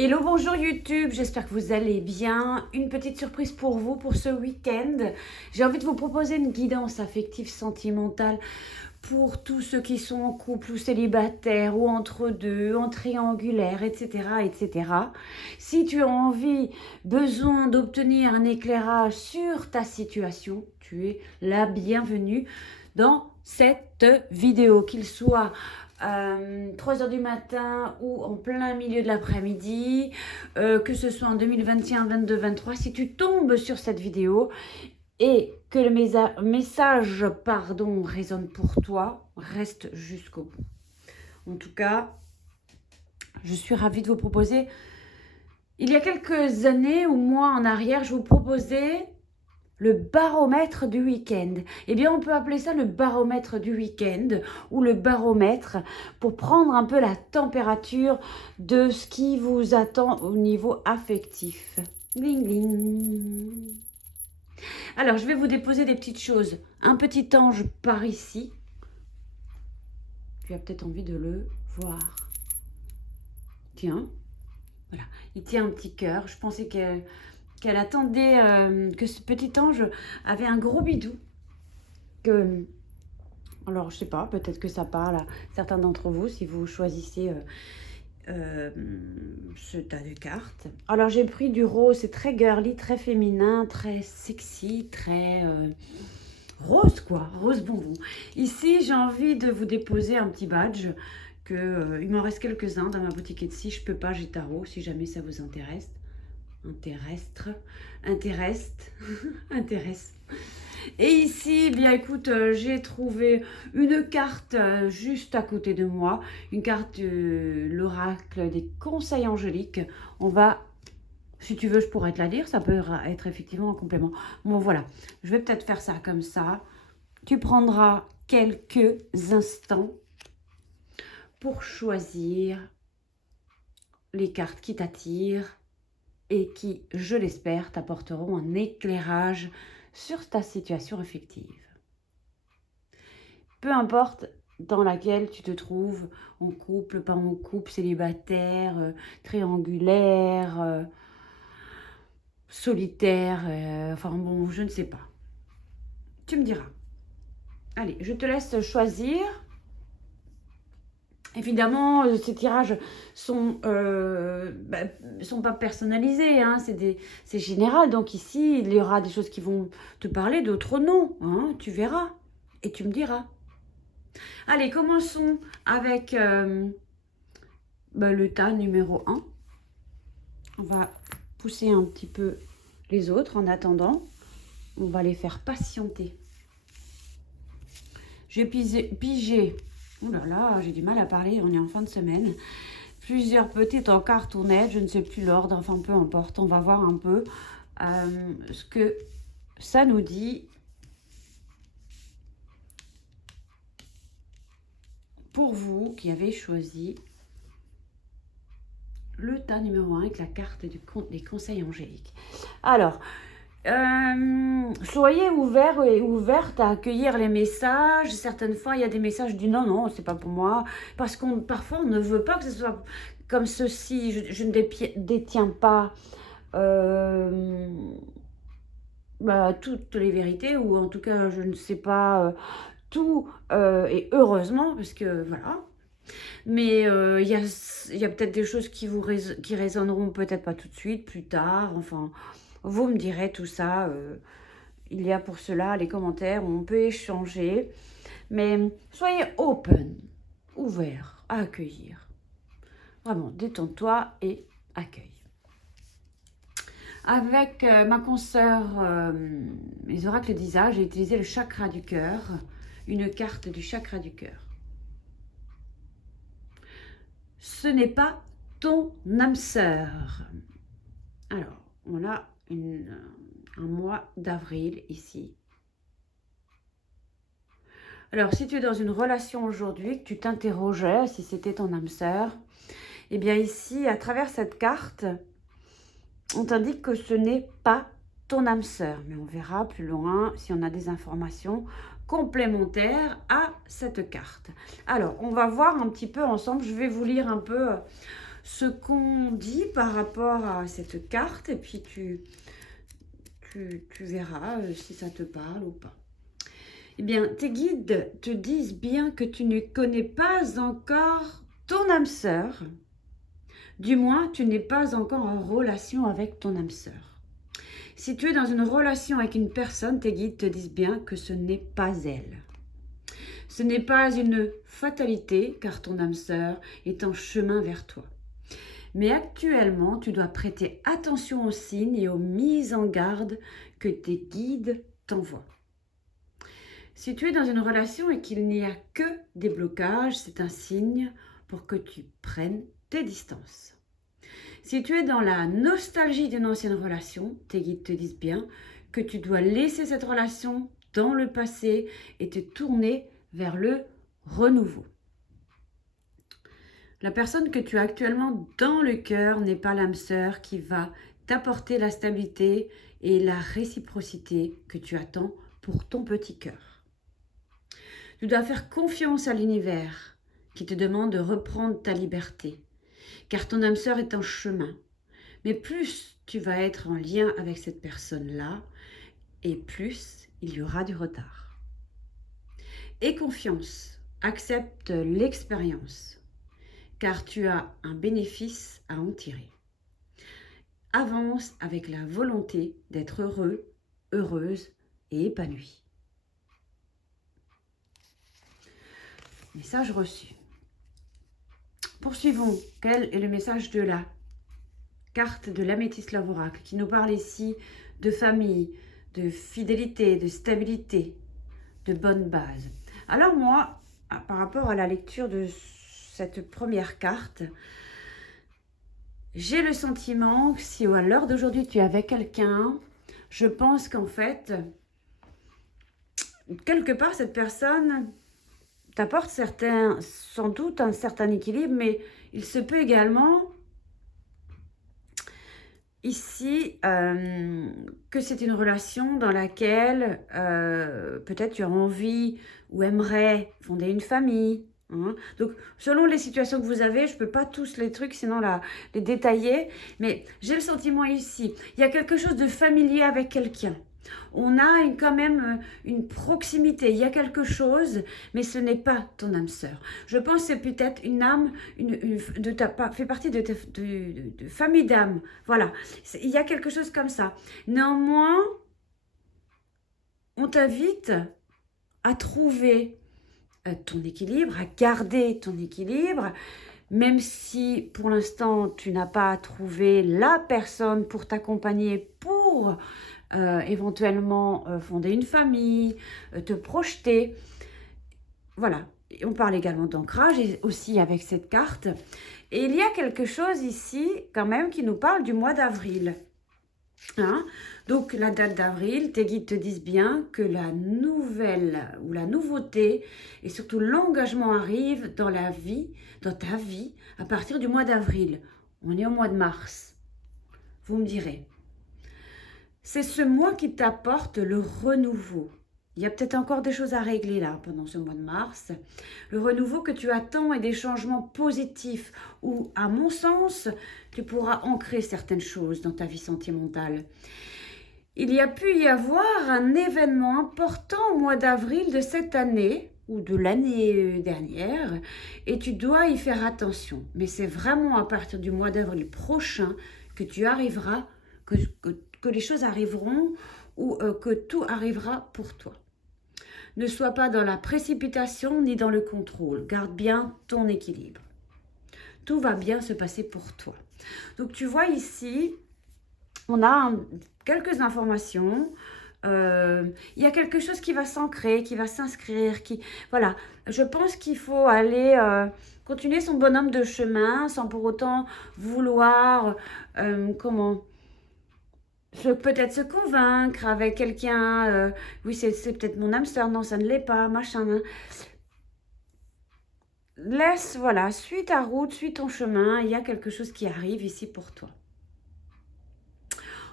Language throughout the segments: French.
Hello, bonjour YouTube, j'espère que vous allez bien. Une petite surprise pour vous pour ce week-end. J'ai envie de vous proposer une guidance affective sentimentale pour tous ceux qui sont en couple ou célibataires ou entre deux, en triangulaire, etc., etc. Si tu as envie, besoin d'obtenir un éclairage sur ta situation, tu es la bienvenue dans cette vidéo, qu'il soit 3 heures du matin ou en plein milieu de l'après-midi, que ce soit en 2021, 22, 23, si tu tombes sur cette vidéo et que le message résonne pour toi, reste jusqu'au bout. En tout cas, je suis ravie de vous proposer. Il y a quelques années ou mois en arrière, je vous proposais le baromètre du week-end. Eh bien, on peut appeler ça le baromètre du week-end ou le baromètre pour prendre un peu la température de ce qui vous attend au niveau affectif. Gling, gling. Alors, je vais vous déposer des petites choses. Un petit ange par ici. Tu as peut-être envie de le voir. Tiens, voilà. Il tient un petit cœur. Je pensais qu'elle attendait, que ce petit ange avait un gros bidou. Alors, je sais pas, peut-être que ça parle à certains d'entre vous si vous choisissez ce tas de cartes. Alors, j'ai pris du rose, c'est très girly, très féminin, très sexy, très rose quoi, rose bonbon. Ici, j'ai envie de vous déposer un petit badge il m'en reste quelques-uns dans ma boutique Etsy. Je peux pas, j'ai tarot, si jamais ça vous intéresse. Intéresse. Et ici, bien écoute, j'ai trouvé une carte juste à côté de moi, une carte de l'oracle des conseils angéliques. On va, si tu veux, je pourrais te la lire, ça peut être effectivement un complément. Bon, voilà, je vais peut-être faire ça comme ça. Tu prendras quelques instants pour choisir les cartes qui t'attirent et qui, je l'espère, t'apporteront un éclairage sur ta situation affective. Peu importe dans laquelle tu te trouves, en couple, pas en couple, célibataire, triangulaire, solitaire, enfin bon, je ne sais pas. Tu me diras. Allez, je te laisse choisir. Évidemment, ces tirages sont pas personnalisés, hein, c'est général. Donc ici, il y aura des choses qui vont te parler, d'autres non. Hein, tu verras et tu me diras. Allez, commençons avec le tas numéro 1. On va pousser un petit peu les autres en attendant. On va les faire patienter. J'ai pigé. Ouh là là, j'ai du mal à parler, on est en fin de semaine. Plusieurs petites en cartonnette, je ne sais plus l'ordre, enfin peu importe. On va voir un peu ce que ça nous dit pour vous qui avez choisi le tas numéro 1 avec la carte des conseils angéliques. Alors, soyez ouverts et ouvertes à accueillir les messages. Certaines fois, il y a des messages du non, c'est pas pour moi. Parce qu'on parfois, on ne veut pas que ce soit comme ceci. Je ne détiens pas toutes les vérités, ou en tout cas, je ne sais pas tout, et heureusement, parce que voilà. Mais il y a peut-être des choses qui résonneront peut-être pas tout de suite, plus tard, enfin... Vous me direz tout ça. Il y a pour cela les commentaires où on peut échanger. Mais soyez open, ouvert à accueillir. Vraiment, détends-toi et accueille. Avec ma consoeur, les oracles d'Isa, j'ai utilisé le chakra du cœur, une carte du chakra du cœur. Ce n'est pas ton âme sœur. Alors, on a un mois d'avril ici. Alors, si tu es dans une relation aujourd'hui, que tu t'interrogeais si c'était ton âme sœur, eh bien ici, à travers cette carte, on t'indique que ce n'est pas ton âme sœur. Mais on verra plus loin si on a des informations complémentaires à cette carte. Alors, on va voir un petit peu ensemble. Je vais vous lire un peu ce qu'on dit par rapport à cette carte et puis tu verras si ça te parle ou pas. Eh bien, tes guides te disent bien que tu ne connais pas encore ton âme sœur. Du moins, tu n'es pas encore en relation avec ton âme sœur. Si tu es dans une relation avec une personne, tes guides te disent bien que ce n'est pas elle. Ce n'est pas une fatalité car ton âme sœur est en chemin vers toi. Mais actuellement, tu dois prêter attention aux signes et aux mises en garde que tes guides t'envoient. Si tu es dans une relation et qu'il n'y a que des blocages, c'est un signe pour que tu prennes tes distances. Si tu es dans la nostalgie d'une ancienne relation, tes guides te disent bien que tu dois laisser cette relation dans le passé et te tourner vers le renouveau. La personne que tu as actuellement dans le cœur n'est pas l'âme sœur qui va t'apporter la stabilité et la réciprocité que tu attends pour ton petit cœur. Tu dois faire confiance à l'univers qui te demande de reprendre ta liberté, car ton âme sœur est en chemin. Mais plus tu vas être en lien avec cette personne-là, et plus il y aura du retard. Aie confiance, accepte l'expérience, car tu as un bénéfice à en tirer. Avance avec la volonté d'être heureux, heureuse et épanouie. Message reçu. Poursuivons. Quel est le message de la carte de l'améthyste Love Oracle qui nous parle ici de famille, de fidélité, de stabilité, de bonne base. Alors moi, par rapport à la lecture de cette première carte, j'ai le sentiment que si à l'heure d'aujourd'hui tu es avec quelqu'un, je pense qu'en fait, quelque part cette personne t'apporte sans doute un certain équilibre, mais il se peut également ici que c'est une relation dans laquelle peut-être tu as envie ou aimerais fonder une famille. Hein. Donc, selon les situations que vous avez, je ne peux pas tous les trucs, sinon les détailler, mais j'ai le sentiment ici, il y a quelque chose de familier avec quelqu'un. On a quand même une proximité, il y a quelque chose, mais ce n'est pas ton âme sœur. Je pense que c'est peut-être une âme, fait partie de famille d'âme. Voilà, il y a quelque chose comme ça. Néanmoins, on t'invite à trouver ton équilibre, à garder ton équilibre, même si pour l'instant tu n'as pas trouvé la personne pour t'accompagner, pour éventuellement fonder une famille, te projeter. Voilà, et on parle également d'ancrage aussi avec cette carte. Et il y a quelque chose ici quand même qui nous parle du mois d'avril. Hein? Donc la date d'avril, tes guides te disent bien que la nouvelle ou la nouveauté et surtout l'engagement arrive dans ta vie à partir du mois d'avril. On est au mois de mars. Vous me direz. C'est ce mois qui t'apporte le renouveau. Il y a peut-être encore des choses à régler là pendant ce mois de mars. Le renouveau que tu attends est des changements positifs où, à mon sens, tu pourras ancrer certaines choses dans ta vie sentimentale. Il y a pu y avoir un événement important au mois d'avril de cette année ou de l'année dernière et tu dois y faire attention. Mais c'est vraiment à partir du mois d'avril prochain que tu arriveras, que les choses arriveront ou que tout arrivera pour toi. Ne sois pas dans la précipitation ni dans le contrôle. Garde bien ton équilibre. Tout va bien se passer pour toi. Donc, tu vois ici, on a quelques informations. Il y a quelque chose qui va s'ancrer, qui va s'inscrire. Voilà, je pense qu'il faut aller continuer son bonhomme de chemin sans pour autant vouloir, peut-être se convaincre avec quelqu'un, oui c'est peut-être mon âme sœur, non ça ne l'est pas, machin. Hein. Voilà, suis ta route, suis ton chemin, il y a quelque chose qui arrive ici pour toi.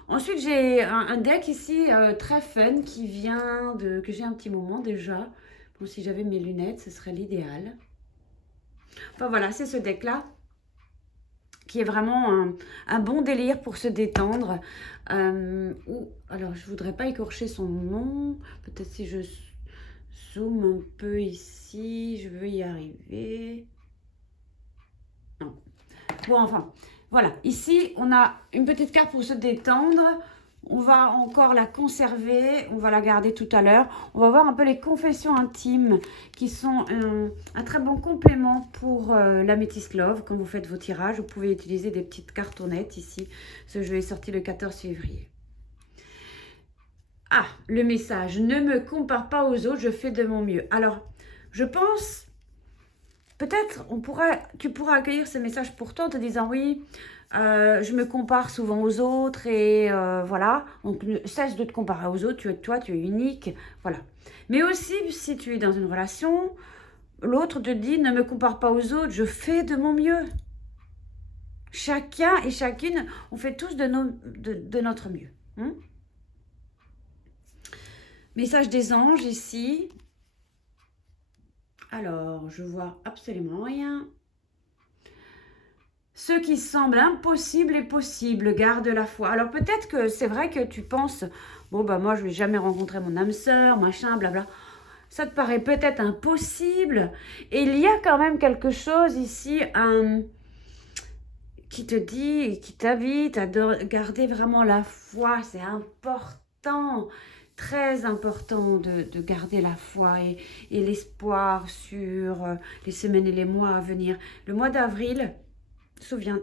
Ensuite j'ai un deck ici très fun qui vient que j'ai un petit moment déjà. Bon, si j'avais mes lunettes ce serait l'idéal. Enfin voilà, c'est ce deck là qu'il y ait vraiment un bon délire pour se détendre. Alors, je voudrais pas écorcher son nom. Peut-être si je zoome un peu ici, je veux y arriver. Non. Bon, enfin, voilà. Ici, on a une petite carte pour se détendre. On va encore la conserver, on va la garder tout à l'heure. On va voir un peu les confessions intimes qui sont un très bon complément pour l'Amethyst Love. Quand vous faites vos tirages, vous pouvez utiliser des petites cartonnettes ici. Ce jeu est sorti le 14 février. Ah, le message, ne me compare pas aux autres, je fais de mon mieux. Alors, je pense, peut-être tu pourras accueillir ce message pour toi en te disant oui, je me compare souvent aux autres et voilà. Donc, cesse de te comparer aux autres, toi, tu es unique, voilà. Mais aussi, si tu es dans une relation, l'autre te dit, ne me compare pas aux autres, je fais de mon mieux. Chacun et chacune, on fait tous de notre mieux. Hein? Message des anges ici. Alors, je vois absolument rien. Ce qui semble impossible est possible, garde la foi. Alors peut-être que c'est vrai que tu penses, bon bah moi je vais jamais rencontrer mon âme sœur, machin, blabla. Ça te paraît peut-être impossible. Et il y a quand même quelque chose ici qui te dit et qui t'invite à garder vraiment la foi. C'est important, très important de garder la foi et l'espoir sur les semaines et les mois à venir. Le mois d'avril,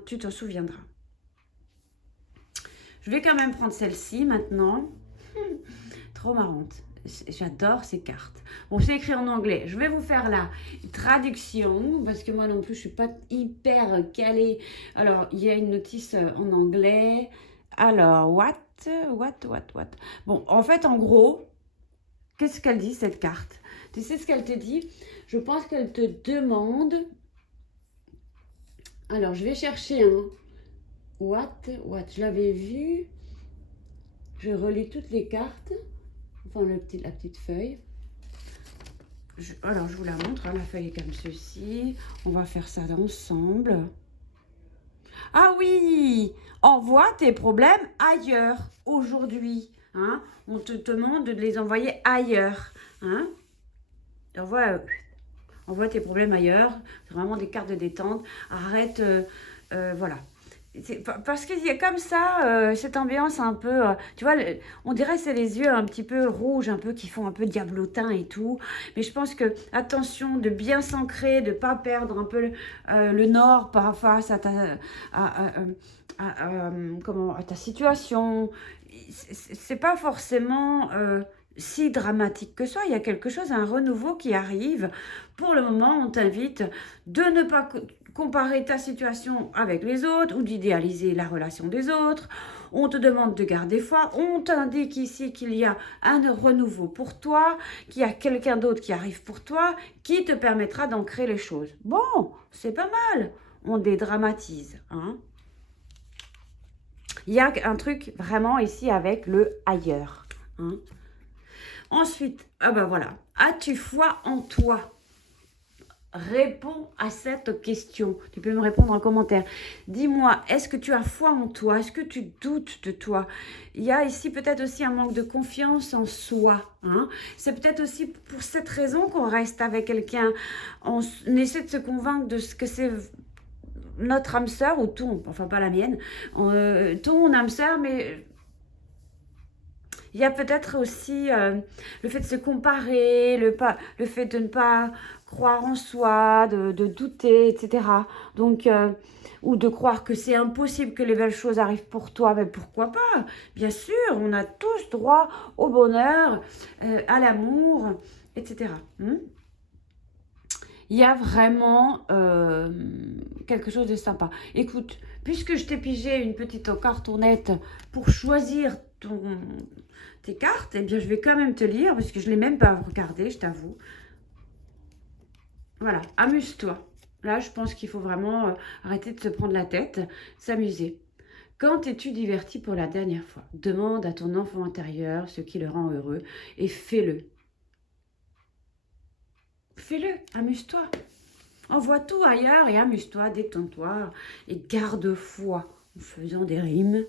tu t'en souviendras. Je vais quand même prendre celle-ci maintenant. Trop marrante. J'adore ces cartes. Bon, c'est écrit en anglais. Je vais vous faire la traduction parce que moi non plus, je suis pas hyper calée. Alors, il y a une notice en anglais. Alors, what? Bon, en fait, en gros, qu'est-ce qu'elle dit, cette carte? Tu sais ce qu'elle te dit? Je pense qu'elle te demande... Alors, je vais chercher un what, je l'avais vu. Je relis toutes les cartes. Enfin, la petite feuille. Alors, je vous la montre. Hein, la feuille est comme ceci. On va faire ça ensemble. Ah oui! Envoie tes problèmes ailleurs, aujourd'hui. Hein? On te demande de les envoyer ailleurs. Hein? Envoie tes problèmes ailleurs. C'est vraiment des cartes de détente. Arrête, voilà. Parce qu'il y a comme ça, cette ambiance un peu, tu vois, on dirait c'est les yeux un petit peu rouges, un peu qui font un peu diablotin et tout. Mais je pense que, attention, de bien s'ancrer, de ne pas perdre un peu le nord face à ta situation. C'est pas forcément si dramatique que ça. Il y a quelque chose, un renouveau qui arrive. Pour le moment, on t'invite de ne pas comparer ta situation avec les autres ou d'idéaliser la relation des autres. On te demande de garder foi. On t'indique ici qu'il y a un renouveau pour toi, qu'il y a quelqu'un d'autre qui arrive pour toi, qui te permettra d'ancrer les choses. Bon, c'est pas mal. On dédramatise. Hein. Il y a un truc vraiment ici avec le ailleurs. Hein. Ensuite, ah ben voilà. As-tu foi en toi? Réponds à cette question. Tu peux me répondre en commentaire. Dis-moi, est-ce que tu as foi en toi? Est-ce que tu doutes de toi? Il y a ici peut-être aussi un manque de confiance en soi. Hein? C'est peut-être aussi pour cette raison qu'on reste avec quelqu'un. On essaie de se convaincre de ce que c'est notre âme sœur ou ton, enfin pas la mienne, ton âme sœur, mais... Il y a peut-être aussi le fait de se comparer, le fait de ne pas croire en soi, de douter, etc. Donc, ou de croire que c'est impossible que les belles choses arrivent pour toi. Mais pourquoi pas? Bien sûr, on a tous droit au bonheur, à l'amour, etc. Il y a vraiment quelque chose de sympa. Écoute, puisque je t'ai pigé une petite cartonnette pour choisir tes cartes, eh bien, je vais quand même te lire, parce que je ne l'ai même pas regardé, je t'avoue. Voilà, amuse-toi. Là, je pense qu'il faut vraiment arrêter de se prendre la tête, s'amuser. Quand t'es-tu diverti pour la dernière fois? Demande à ton enfant intérieur ce qui le rend heureux et fais-le. Fais-le, amuse-toi. Envoie tout ailleurs et amuse-toi, détends-toi et garde foi en faisant des rimes.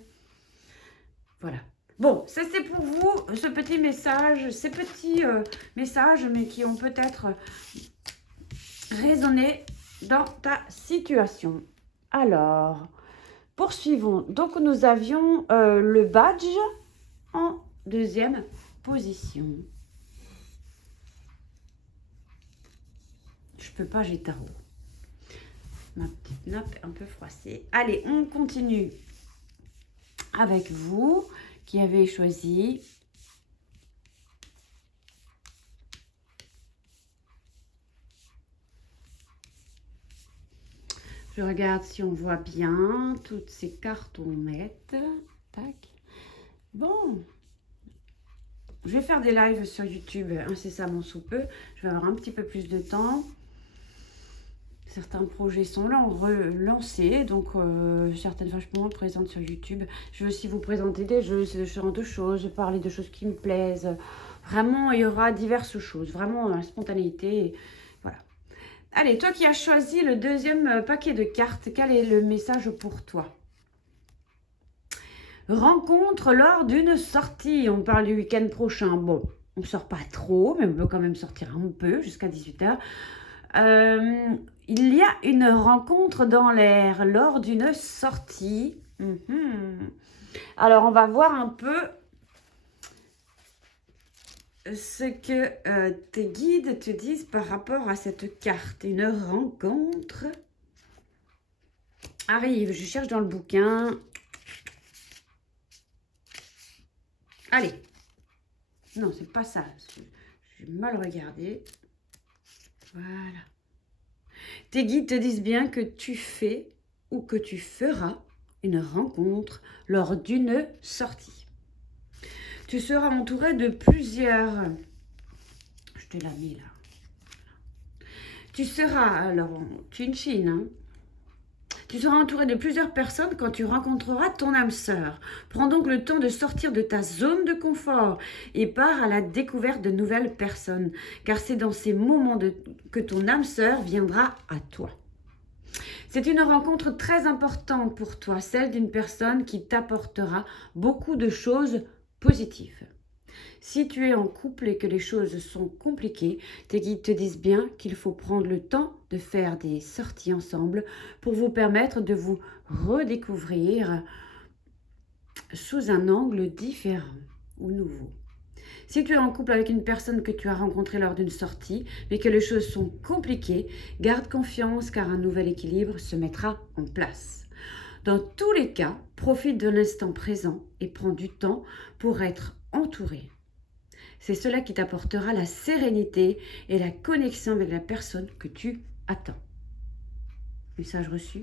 Voilà. Bon, ça c'est pour vous, ce petit message, ces petits messages, mais qui ont peut-être résonné dans ta situation. Alors, poursuivons. Donc, nous avions le badge en deuxième position. Je peux pas, j'ai tarot. Ma petite nappe un peu froissée. Allez, on continue avec vous qui avez choisi. Je regarde si on voit bien toutes ces cartes on met. Tac. Bon. Je vais faire des lives sur YouTube incessamment sous peu. Je vais avoir un petit peu plus de temps. Certains projets sont là, relancés, donc certaines fois je peux me présenter sur YouTube. Je vais aussi vous présenter des jeux, ce genre de choses, parler de choses qui me plaisent. Vraiment, il y aura diverses choses, vraiment la spontanéité. Voilà. Allez, toi qui as choisi le deuxième paquet de cartes, quel est le message pour toi? Rencontre lors d'une sortie. On parle du week-end prochain. Bon, on ne sort pas trop, mais on peut quand même sortir un peu jusqu'à 18 h. Il y a une rencontre dans l'air lors d'une sortie. Alors, on va voir un peu ce que tes guides te disent par rapport à cette carte. Une rencontre arrive. Je cherche dans le bouquin. Allez. Non, c'est pas ça. J'ai mal regardé. Voilà. Tes guides te disent bien que tu fais ou que tu feras une rencontre lors d'une sortie. Tu seras entouré de plusieurs... Je te la mets là. Tu seras... Alors, chin-chin, hein. Tu seras entouré de plusieurs personnes quand tu rencontreras ton âme sœur. Prends donc le temps de sortir de ta zone de confort et pars à la découverte de nouvelles personnes, car c'est dans ces moments que ton âme sœur viendra à toi. C'est une rencontre très importante pour toi, celle d'une personne qui t'apportera beaucoup de choses positives. Si tu es en couple et que les choses sont compliquées, tes guides te disent bien qu'il faut prendre le temps de faire des sorties ensemble pour vous permettre de vous redécouvrir sous un angle différent ou nouveau. Si tu es en couple avec une personne que tu as rencontrée lors d'une sortie, mais que les choses sont compliquées, garde confiance car un nouvel équilibre se mettra en place. Dans tous les cas, profite de l'instant présent et prends du temps pour être entouré. C'est cela qui t'apportera la sérénité et la connexion avec la personne que tu attends. Message reçu.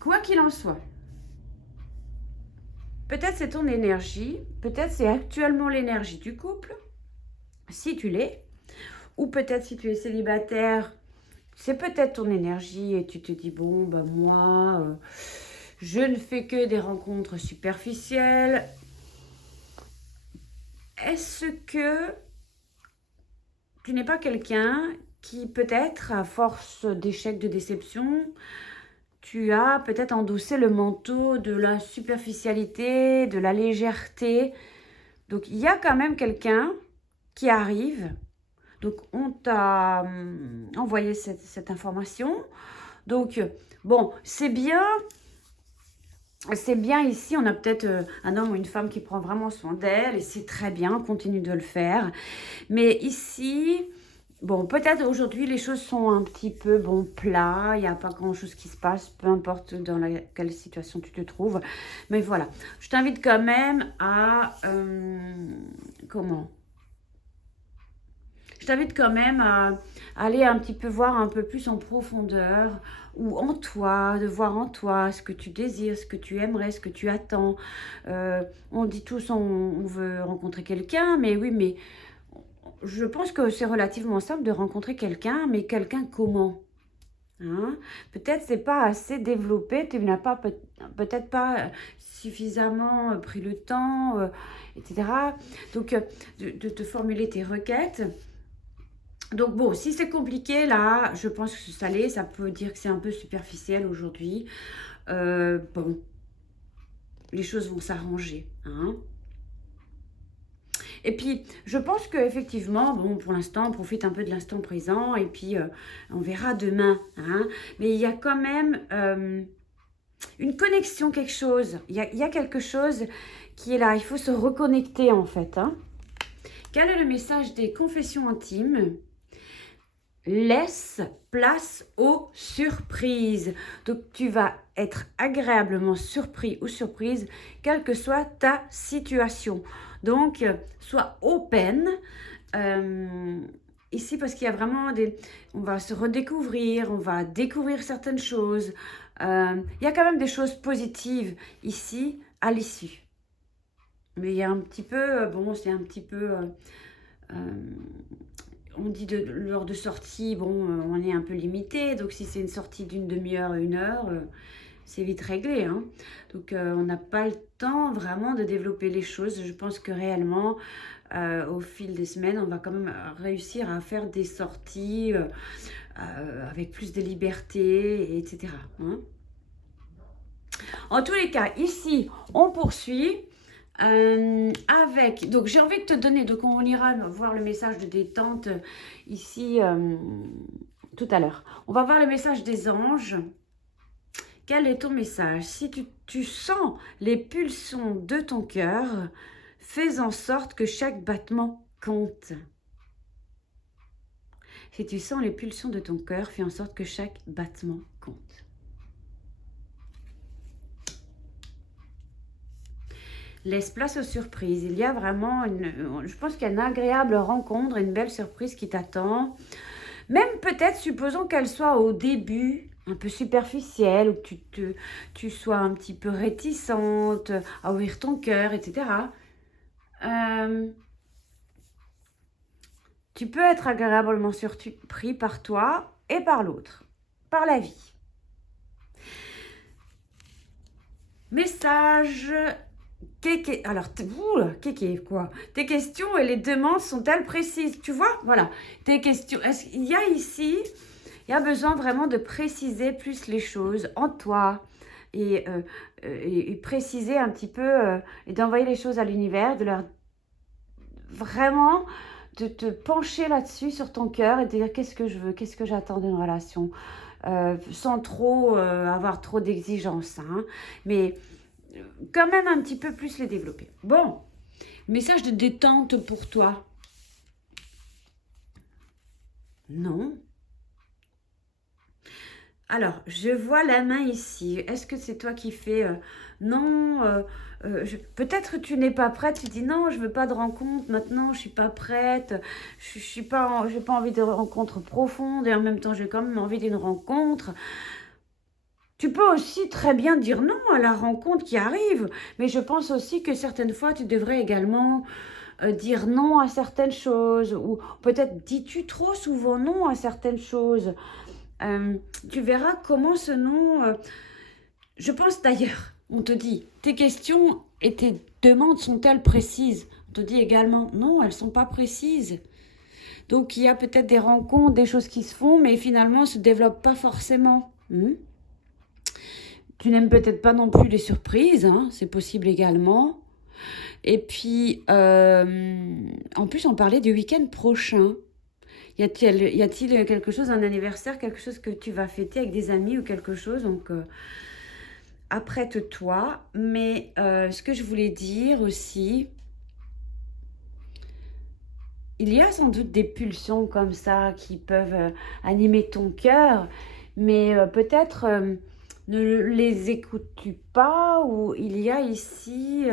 Quoi qu'il en soit, peut-être c'est ton énergie, peut-être c'est actuellement l'énergie du couple, si tu l'es, ou peut-être si tu es célibataire, c'est peut-être ton énergie et tu te dis, bon, ben moi... je ne fais que des rencontres superficielles. Est-ce que tu n'es pas quelqu'un qui peut-être, à force d'échecs, de déception, tu as peut-être endossé le manteau de la superficialité, de la légèreté. Donc, il y a quand même quelqu'un qui arrive. Donc, on t'a envoyé cette information. Donc, bon, c'est bien... C'est bien ici, on a peut-être un homme ou une femme qui prend vraiment soin d'elle et c'est très bien, continue de le faire. Mais ici, bon, peut-être aujourd'hui les choses sont un petit peu, bon, plat, il n'y a pas grand-chose qui se passe, peu importe dans quelle situation tu te trouves. Mais voilà, je t'invite quand même à... Je t'invite quand même à aller un petit peu voir un peu plus en profondeur ou en toi, de voir en toi ce que tu désires, ce que tu aimerais, ce que tu attends. On dit tous on veut rencontrer quelqu'un, mais oui, mais je pense que c'est relativement simple de rencontrer quelqu'un, mais quelqu'un comment? Hein. Peut-être c'est pas assez développé, tu n'as pas peut-être pas suffisamment pris le temps, etc. Donc, de te formuler tes requêtes. Donc bon, si c'est compliqué, là, je pense que ça l'est, ça peut dire que c'est un peu superficiel aujourd'hui. Bon, les choses vont s'arranger, hein. Et puis, je pense qu'effectivement, bon, pour l'instant, on profite un peu de l'instant présent et puis on verra demain, hein. Mais il y a quand même une connexion, quelque chose. Il y a quelque chose qui est là. Il faut se reconnecter, en fait, hein. Quel est le message des confessions intimes? Laisse place aux surprises. Donc, tu vas être agréablement surpris ou surprise, quelle que soit ta situation. Donc, sois open. Ici, parce qu'il y a vraiment des... On va se redécouvrir, on va découvrir certaines choses. Il y a quand même des choses positives ici, à l'issue. Mais il y a un petit peu... Bon, c'est un petit peu... on dit lors de sortie, bon, on est un peu limité. Donc, si c'est une sortie d'une demi-heure, 1 heure, c'est vite réglé, hein. Donc, on n'a pas le temps vraiment de développer les choses. Je pense que réellement, au fil des semaines, on va quand même réussir à faire des sorties avec plus de liberté, etc. Hein. En tous les cas, ici, on poursuit. Donc j'ai envie de te donner, donc on ira voir le message de détente ici tout à l'heure. On va voir le message des anges. Quel est ton message? Si tu sens les pulsions de ton cœur, fais en sorte que chaque battement compte. Si tu sens les pulsions de ton cœur, fais en sorte que chaque battement compte. Laisse place aux surprises. Il y a vraiment je pense qu'il y a une agréable rencontre, une belle surprise qui t'attend. Même peut-être, supposons qu'elle soit au début un peu superficielle, ou que tu sois un petit peu réticente à ouvrir ton cœur, etc. Tu peux être agréablement surpris par toi et par l'autre, par la vie. Message... Alors, quoi? Tes questions et les demandes sont-elles précises? Tu vois, voilà. Tes questions. Il y a ici, il y a besoin vraiment de préciser plus les choses en toi et préciser un petit peu et d'envoyer les choses à l'univers, de leur vraiment de te pencher là-dessus sur ton cœur et de dire qu'est-ce que je veux, qu'est-ce que j'attends d'une relation, sans trop avoir trop d'exigences, hein, mais quand même un petit peu plus les développer. Bon, message de détente pour toi. Non. Alors, je vois la main ici. Est-ce que c'est toi qui fais non, peut-être tu n'es pas prête, tu dis non, je veux pas de rencontre maintenant, je suis pas prête, j'ai pas envie de rencontre profonde et en même temps j'ai quand même envie d'une rencontre. Tu peux aussi très bien dire non à la rencontre qui arrive, mais je pense aussi que certaines fois, tu devrais également dire non à certaines choses, ou peut-être dis-tu trop souvent non à certaines choses. Tu verras comment ce non... je pense d'ailleurs, on te dit, tes questions et tes demandes sont-elles précises? On te dit également, non, elles ne sont pas précises. Donc, il y a peut-être des rencontres, des choses qui se font, mais finalement, ne se développent pas forcément. Tu n'aimes peut-être pas non plus les surprises, hein, c'est possible également. Et puis, en plus, on parlait du week-end prochain. Y a-t-il quelque chose, un anniversaire, quelque chose que tu vas fêter avec des amis ou quelque chose? Donc, apprête-toi. Mais ce que je voulais dire aussi, il y a sans doute des pulsions comme ça qui peuvent animer ton cœur, mais peut-être ne les écoutes-tu pas, ou il y a ici,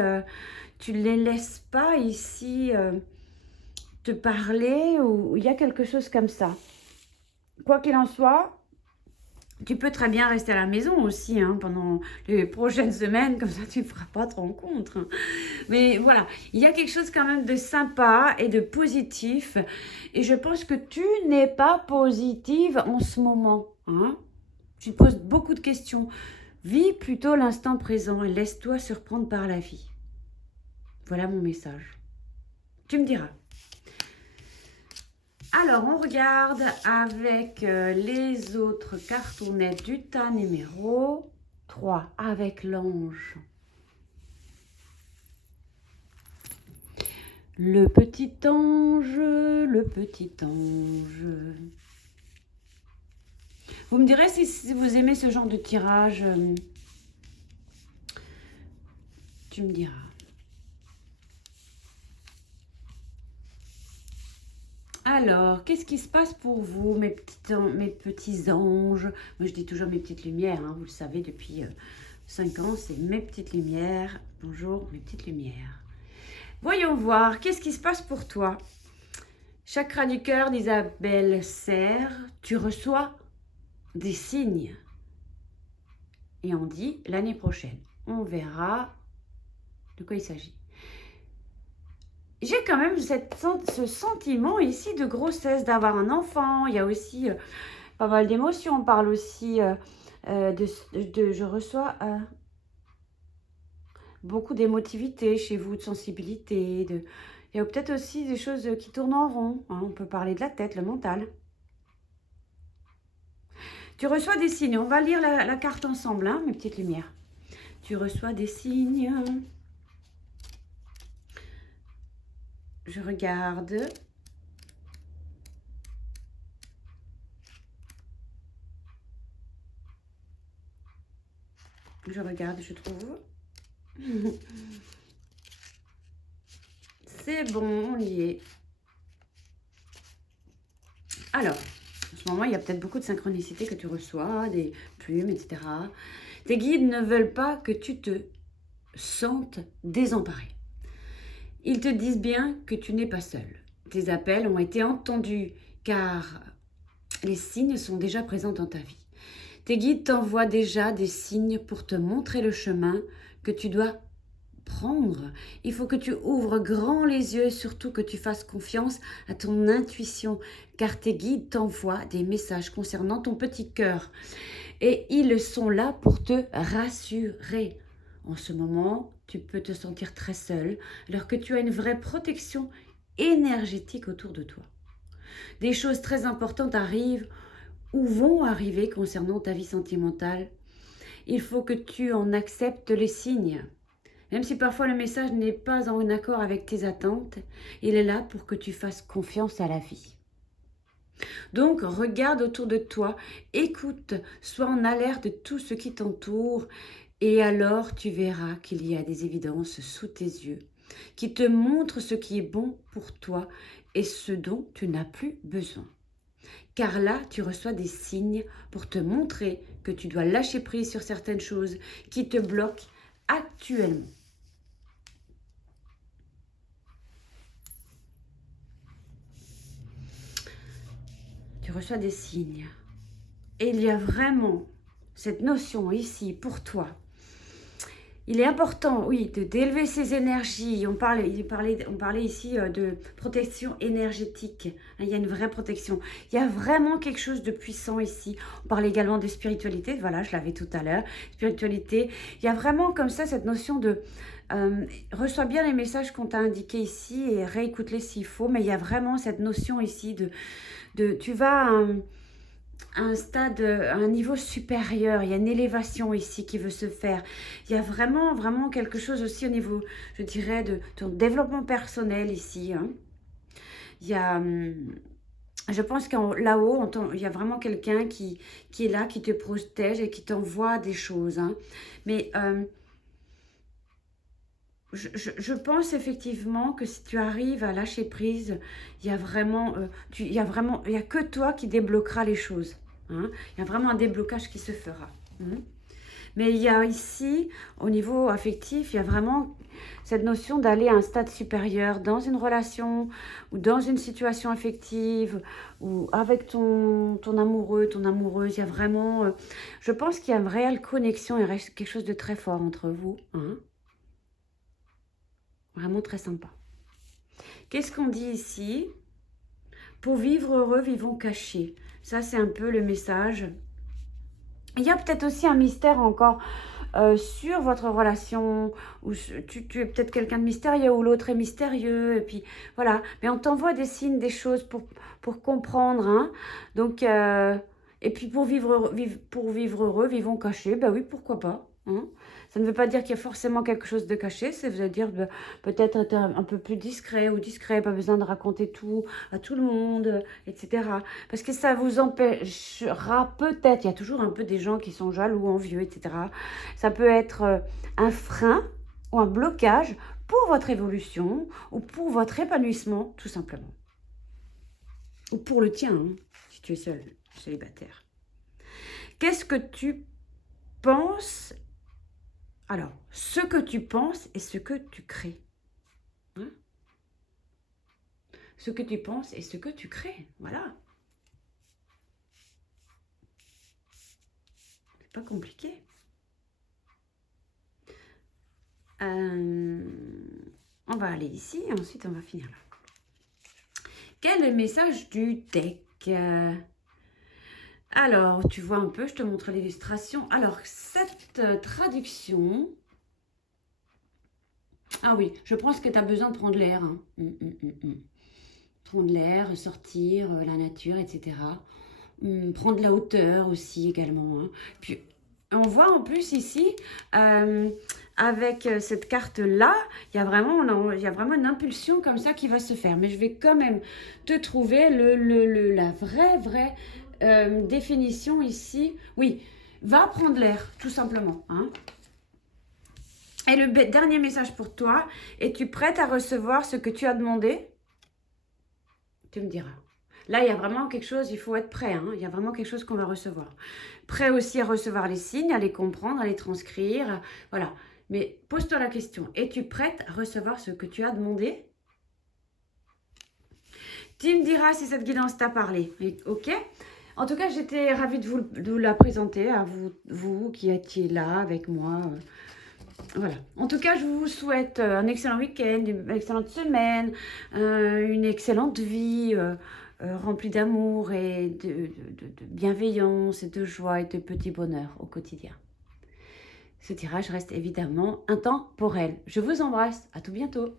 tu ne les laisses pas ici te parler, ou il y a quelque chose comme ça. Quoi qu'il en soit, tu peux très bien rester à la maison aussi pendant les prochaines semaines, comme ça tu ne feras pas de rencontres. Hein. Mais voilà, il y a quelque chose quand même de sympa et de positif. Et je pense que tu n'es pas positive en ce moment. Hein. Tu te poses beaucoup de questions. Vis plutôt l'instant présent et laisse-toi surprendre par la vie. Voilà mon message. Tu me diras. Alors, on regarde avec les autres cartonnettes du tas numéro 3 avec l'ange. Le petit ange, le petit ange. Vous me direz si vous aimez ce genre de tirage. Tu me diras. Alors, qu'est-ce qui se passe pour vous, mes petits anges? Moi, je dis toujours mes petites lumières, hein, vous le savez, depuis 5 ans, c'est mes petites lumières. Bonjour, mes petites lumières. Voyons voir, qu'est-ce qui se passe pour toi? Chakra du cœur d'Isabelle Serre, tu reçois des signes. Et on dit l'année prochaine. On verra de quoi il s'agit. J'ai quand même ce sentiment ici de grossesse, d'avoir un enfant. Il y a aussi pas mal d'émotions. On parle aussi je reçois beaucoup d'émotivité chez vous, de sensibilité. Il y a peut-être aussi des choses qui tournent en rond. Hein. On peut parler de la tête, le mental. Tu reçois des signes. On va lire la carte ensemble, hein, mes petites lumières. Tu reçois des signes. Je regarde. Je regarde, je trouve. C'est bon, on y est. Alors, en ce moment, il y a peut-être beaucoup de synchronicité que tu reçois, des plumes, etc. Tes guides ne veulent pas que tu te sentes désemparé. Ils te disent bien que tu n'es pas seul. Tes appels ont été entendus car les signes sont déjà présents dans ta vie. Tes guides t'envoient déjà des signes pour te montrer le chemin que tu dois prendre. Il faut que tu ouvres grand les yeux et surtout que tu fasses confiance à ton intuition car tes guides t'envoient des messages concernant ton petit cœur et ils sont là pour te rassurer. En ce moment, tu peux te sentir très seul alors que tu as une vraie protection énergétique autour de toi. Des choses très importantes arrivent ou vont arriver concernant ta vie sentimentale. Il faut que tu en acceptes les signes. Même si parfois le message n'est pas en accord avec tes attentes, il est là pour que tu fasses confiance à la vie. Donc, regarde autour de toi, écoute, sois en alerte de tout ce qui t'entoure et alors tu verras qu'il y a des évidences sous tes yeux qui te montrent ce qui est bon pour toi et ce dont tu n'as plus besoin. Car là, tu reçois des signes pour te montrer que tu dois lâcher prise sur certaines choses qui te bloquent actuellement. Tu reçois des signes. Et il y a vraiment cette notion ici pour toi. Il est important, oui, d'élever ses énergies. On parlait ici de protection énergétique. Il y a une vraie protection. Il y a vraiment quelque chose de puissant ici. On parlait également de spiritualité. Voilà, je l'avais tout à l'heure. Spiritualité. Il y a vraiment comme ça cette notion de... reçois bien les messages qu'on t'a indiqués ici et réécoute-les s'il faut. Mais il y a vraiment cette notion ici de tu vas... un stade, un niveau supérieur. Il y a une élévation ici qui veut se faire. Il y a vraiment, vraiment quelque chose aussi au niveau, je dirais, de ton développement personnel ici. Hein. Il y a, je pense qu'en là-haut, il y a vraiment quelqu'un qui est là, qui te protège et qui t'envoie des choses. Hein. Mais je pense effectivement que si tu arrives à lâcher prise, il y a vraiment, il y a que toi qui débloquera les choses. Hein. Il y a vraiment un déblocage qui se fera. Hein. Mais il y a ici, au niveau affectif, il y a vraiment cette notion d'aller à un stade supérieur dans une relation ou dans une situation affective ou avec ton amoureux, ton amoureuse. Il y a vraiment, je pense qu'il y a une réelle connexion et reste quelque chose de très fort entre vous. Hein. Vraiment très sympa. Qu'est-ce qu'on dit ici? Pour vivre heureux, vivons cachés. Ça, c'est un peu le message Il y a peut-être aussi un mystère encore sur votre relation, ou tu es peut-être quelqu'un de mystérieux, ou l'autre est mystérieux, et puis voilà. Mais on t'envoie des signes, des choses pour comprendre, hein. Donc, et puis pour vivre heureux, vivons cachés, bah oui, pourquoi pas, hein. Ça ne veut pas dire qu'il y a forcément quelque chose de caché, ça veut dire bah, peut-être être un peu plus discret ou discret, pas besoin de raconter tout à tout le monde, etc. Parce que ça vous empêchera peut-être, il y a toujours un peu des gens qui sont jaloux, envieux, etc. Ça peut être un frein ou un blocage pour votre évolution ou pour votre épanouissement, tout simplement. Ou pour le tien, hein, si tu es seul, célibataire. Qu'est-ce que tu penses? Alors, ce que tu penses et ce que tu crées. Hein? Ce que tu penses et ce que tu crées. Voilà. C'est pas compliqué. On va aller ici et ensuite on va finir là. Quel est le message du deck? Alors, tu vois un peu, je te montre l'illustration. Alors, cette traduction... Ah oui, je pense que tu as besoin de prendre l'air. Hein. Prendre l'air, sortir, la nature, etc. Prendre la hauteur aussi également. Hein. Puis, on voit en plus ici, avec cette carte-là, il y a vraiment une impulsion comme ça qui va se faire. Mais je vais quand même te trouver la vraie définition ici. Oui, va prendre l'air, tout simplement. Hein. Et le dernier message pour toi, es-tu prête à recevoir ce que tu as demandé? Tu me diras. Là, il y a vraiment quelque chose, il faut être prêt. Hein. Il y a vraiment quelque chose qu'on va recevoir. Prêt aussi à recevoir les signes, à les comprendre, à les transcrire. Voilà. Mais pose-toi la question. Es-tu prête à recevoir ce que tu as demandé? Tu me diras si cette guidance t'a parlé. Ok? En tout cas, j'étais ravie de vous la présenter à vous qui étiez là avec moi. Voilà. En tout cas, je vous souhaite un excellent week-end, une excellente semaine, une excellente vie remplie d'amour et de bienveillance et de joie et de petit bonheur au quotidien. Ce tirage reste évidemment intemporel. Je vous embrasse. À tout bientôt.